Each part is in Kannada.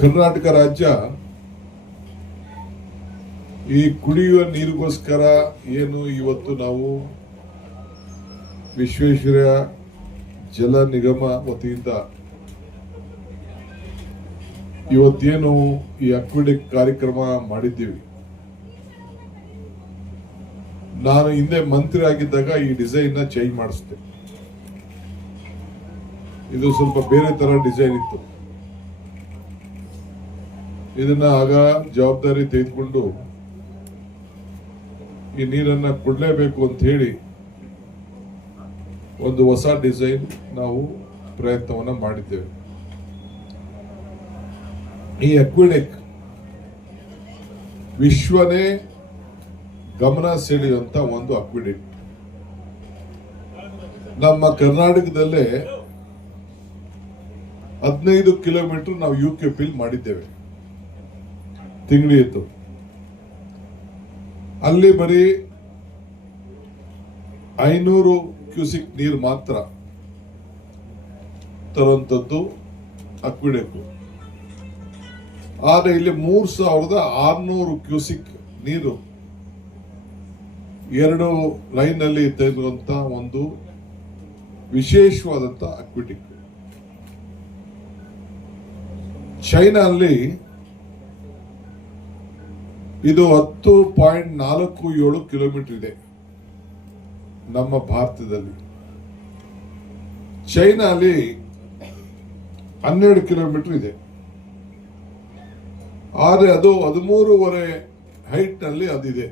ಕರ್ನಾಟಕ ರಾಜ್ಯ ಈ ಕುಡಿಯುವ ನೀರಿಗೋಸ್ಕರ ಏನು ಇವತ್ತು ನಾವು ವಿಶ್ವೇಶ್ವರ ಜಲ ನಿಗಮ ವತಿಯಿಂದ ಇವತ್ತೇನು ಈ ಅಕ್ವಿಡಿಕ್ ಕಾರ್ಯಕ್ರಮ ಮಾಡಿದ್ದೀವಿ. ನಾನು ಹಿಂದೆ ಮಂತ್ರಿ ಆಗಿದ್ದಾಗ ಈ ಡಿಸೈನ್ನ ಚೇಂಜ್ ಮಾಡಿಸ್ದೆ. ಇದು ಸ್ವಲ್ಪ ಬೇರೆ ತರ ಡಿಸೈನ್ ಇತ್ತು. ಇದನ್ನ ಆಗ ಜವಾಬ್ದಾರಿ ತೆಗೆದುಕೊಂಡು ಈ ನೀರನ್ನ ಕೊಡ್ಲೇಬೇಕು ಅಂತ ಹೇಳಿ ಒಂದು ಹೊಸ ಡಿಸೈನ್ ನಾವು ಪ್ರಯತ್ನವನ್ನ ಮಾಡಿದ್ದೇವೆ. ಈ ಅಕ್ವಿಡೆಕ್ ವಿಶ್ವನೇ ಗಮನ ಸೆಳೆಯುವಂತ ಒಂದು ಅಕ್ವಿಡೆಕ್ ನಮ್ಮ ಕರ್ನಾಟಕದಲ್ಲೇ ಹದಿನೈದು ಕಿಲೋಮೀಟರ್ ನಾವು ಯು ಕೆ ಪಿಲ್ ಮಾಡಿದ್ದೇವೆ. ತಿಂಗಳಿ ಇತ್ತು ಅಲ್ಲಿ ಬರೀ ಐನೂರು ಕ್ಯೂಸಿಕ್ ನೀರು ಮಾತ್ರ ತರುವಂಥದ್ದು ಅಕ್ವಿಡೆಕ್ಕು. ಆದರೆ ಇಲ್ಲಿ ಮೂರ್ ಸಾವಿರದ ಆರ್ನೂರು ಕ್ಯೂಸಿಕ್ ನೀರು ಎರಡು ಲೈನ್ ಅಲ್ಲಿ ತೆಗೆದುವಂತ ಒಂದು ವಿಶೇಷವಾದಂತ ಅಕ್ವಿಟಿಕ್ ಅಲ್ಲಿ ಇದು ಹತ್ತು ಪಾಯಿಂಟ್ ನಾಲ್ಕು ಏಳು ಕಿಲೋಮೀಟರ್ ಇದೆ ನಮ್ಮ ಭಾರತದಲ್ಲಿ. ಚೈನಾ ಅಲ್ಲಿ ಹನ್ನೆರಡು ಕಿಲೋಮೀಟರ್ ಇದೆ. ಆದರೆ ಅದು ಹದಿಮೂರುವರೆ ಹೈಟ್ನಲ್ಲಿ ಅದಿದೆ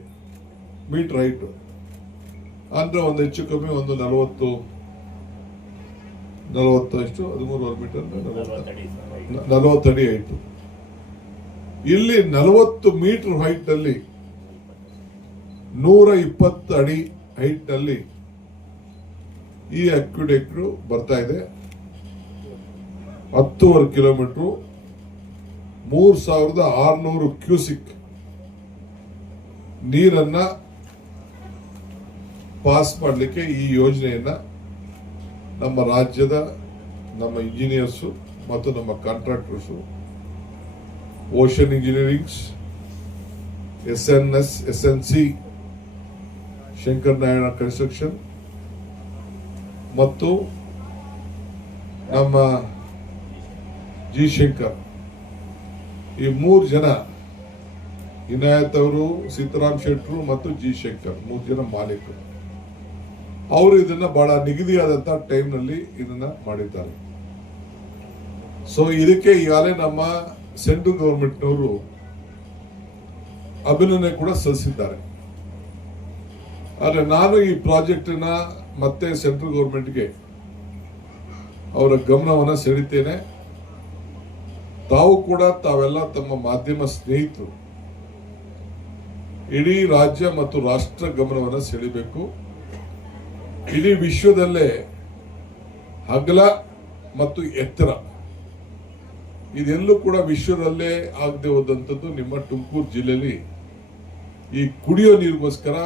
ಮೀಟರ್ ಹೈಟ್. ಅಂದರೆ ಒಂದು ಹೆಚ್ಚು ಕಮ್ಮಿ ಒಂದು ನಲವತ್ತು ನಲವತ್ತು ಎಷ್ಟು ಹದಿಮೂರುವರೆ ಮೀಟರ್ ನಲವತ್ತಡಿ ಹೈಟ್. ಇಲ್ಲಿ ನಲವತ್ತು ಮೀಟರ್ ಹೈಟ್ ಅಲ್ಲಿ ನೂರ ಇಪ್ಪತ್ತು ಅಡಿ ಹೈಟ್ ಅಲ್ಲಿ ಈ ಅಕ್ವಿಡೆಕ್ಟ್ ಬರ್ತಾ ಇದೆ. ಹತ್ತುವರೆ ಕಿಲೋಮೀಟರ್ ಮೂರ್ ಸಾವಿರದ ಆರ್ನೂರು ಕ್ಯೂಸಿಕ್ ನೀರನ್ನ ಪಾಸ್ ಮಾಡಲಿಕ್ಕೆ ಈ ಯೋಜನೆಯನ್ನ ನಮ್ಮ ರಾಜ್ಯದ ನಮ್ಮ ಇಂಜಿನಿಯರ್ಸು ಮತ್ತು ನಮ್ಮ contractors ocean engineerings S N S S N C Shankar Narayana construction ಮತ್ತು ನಮ್ಮ ಜಿ ಶಂಕರ್. ಈ ಮೂರು ಜನ ಇನಾಯತ್ ಅವರು ಸೀತಾರಾಮ್ ಶೆಟ್ರು ಮತ್ತು ಜಿ ಶಂಕರ್, ಮೂರು ಜನ ಮಾಲೀಕರು. ಅವರು ಇದನ್ನ ಬಹಳ ನಿಗದಿಯಾದಂಥ ಟೈಮ್ನಲ್ಲಿ ಇದನ್ನ ಮಾಡಿದ್ದಾರೆ. ಸೊ ಇದಕ್ಕೆ ಈಗಾಗಲೇ ನಮ್ಮ ಸೆಂಟ್ರಲ್ ಗೌರ್ಮೆಂಟ್ನವರು ಅಭಿನಂದನೆ ಕೂಡ ಸಲ್ಲಿಸಿದ್ದಾರೆ. ಆದರೆ ನಾನು ಈ ಪ್ರಾಜೆಕ್ಟ್ನ ಮತ್ತೆ ಸೆಂಟ್ರಲ್ ಗೌರ್ಮೆಂಟ್ಗೆ ಅವರ ಗಮನವನ್ನು ಸೆಳಿತೇನೆ. ತಾವು ಕೂಡ ತಾವೆಲ್ಲ ತಮ್ಮ ಮಾಧ್ಯಮ ಸ್ನೇಹಿತರು. ಇಡೀ ರಾಜ್ಯ ಮತ್ತು ರಾಷ್ಟ್ರ ಗಮನವನ್ನು ಸೆಳಿಬೇಕು. ಇಡೀ ವಿಶ್ವದಲ್ಲೇ ಹಗಲ ಮತ್ತು ಎತ್ತರ ಇದೆಲ್ಲೂ ಕೂಡ ವಿಶ್ವದಲ್ಲೇ ಆಗದೆ ಹೋದಂಥದ್ದು ನಿಮ್ಮ ತುಮಕೂರು ಜಿಲ್ಲೆಯಲ್ಲಿ ಈ ಕುಡಿಯೋ ನೀರಿಗೋಸ್ಕರ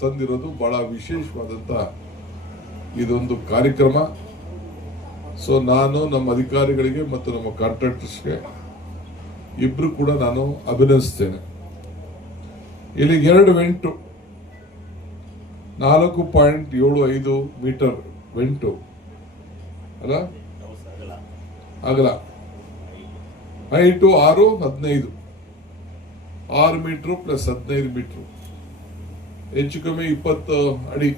ತಂದಿರೋದು ಬಹಳ ವಿಶೇಷವಾದಂಥ ಇದೊಂದು ಕಾರ್ಯಕ್ರಮ. ಸೊ ನಾನು ನಮ್ಮ ಅಧಿಕಾರಿಗಳಿಗೆ ಮತ್ತು ನಮ್ಮ ಕಾಂಟ್ರಾಕ್ಟರ್ಸ್ಗೆ ಇಬ್ರು ಕೂಡ ನಾನು ಅಭಿನಂದಿಸ್ತೇನೆ. ಇಲ್ಲಿ ಎರಡು ವೆಂಟು ನಾಲ್ಕು ಪಾಯಿಂಟ್ ಏಳು ಐದು ಮೀಟರ್ ವೆಂಟು ಅಲ್ಲ? ಅಗಲ. ಹೈಟು ಆರು, ಹದಿನೈದು. ಆರು ಮೀಟ್ರು ಪ್ಲಸ್ ಹದಿನೈದು ಮೀಟ್ರು. ಹೆಚ್ಚು ಕಮ್ಮಿ ಇಪ್ಪತ್ತು ಅಡಿ.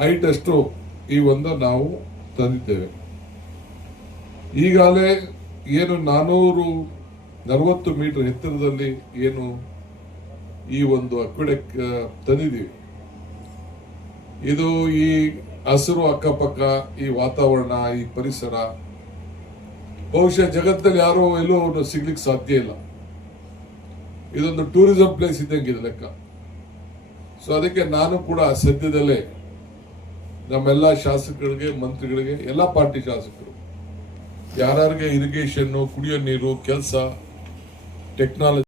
ಹೈಟ್ ಅಷ್ಟು ಈ ಒಂದು ನಾವು ತಂದಿದ್ದೇವೆ. ಈಗಾಗಲೇ ಏನು ನಾನೂರು ನಲವತ್ತು ಮೀಟರ್ ಎತ್ತರದಲ್ಲಿ ಏನು ಈ ಒಂದು ಅಕ್ವಿಡೆಕ್ ತಂದಿದ್ದೀವಿ. ಇದು ಈ ಹಸಿರು ಅಕ್ಕಪಕ್ಕ ಈ ವಾತಾವರಣ, ಈ ಪರಿಸರ ಬಹುಶಃ ಜಗತ್ತಲ್ಲಿ ಯಾರೋ ಎಲ್ಲೋ ಸಿಗ್ಲಿಕ್ಕೆ ಸಾಧ್ಯ ಇಲ್ಲ. ಇದೊಂದು ಟೂರಿಸಂ ಪ್ಲೇಸ್ ಇದ್ದಂಗೆ ಇದೆ ಲೆಕ್ಕ. ಸೊ ಅದಕ್ಕೆ ನಾನು ಕೂಡ ಸದ್ಯದಲ್ಲೇ ನಮ್ಮೆಲ್ಲ ಶಾಸಕರಿಗೆ, ಮಂತ್ರಿಗಳಿಗೆ, ಎಲ್ಲ ಪಾರ್ಟಿ ಶಾಸಕರು, ಯಾರ್ಯಾರಿಗೆ ಇರಿಗೇಷನ್ ಕುಡಿಯೋ ನೀರು, ಕೆಲಸ, ಟೆಕ್ನಾಲಜಿ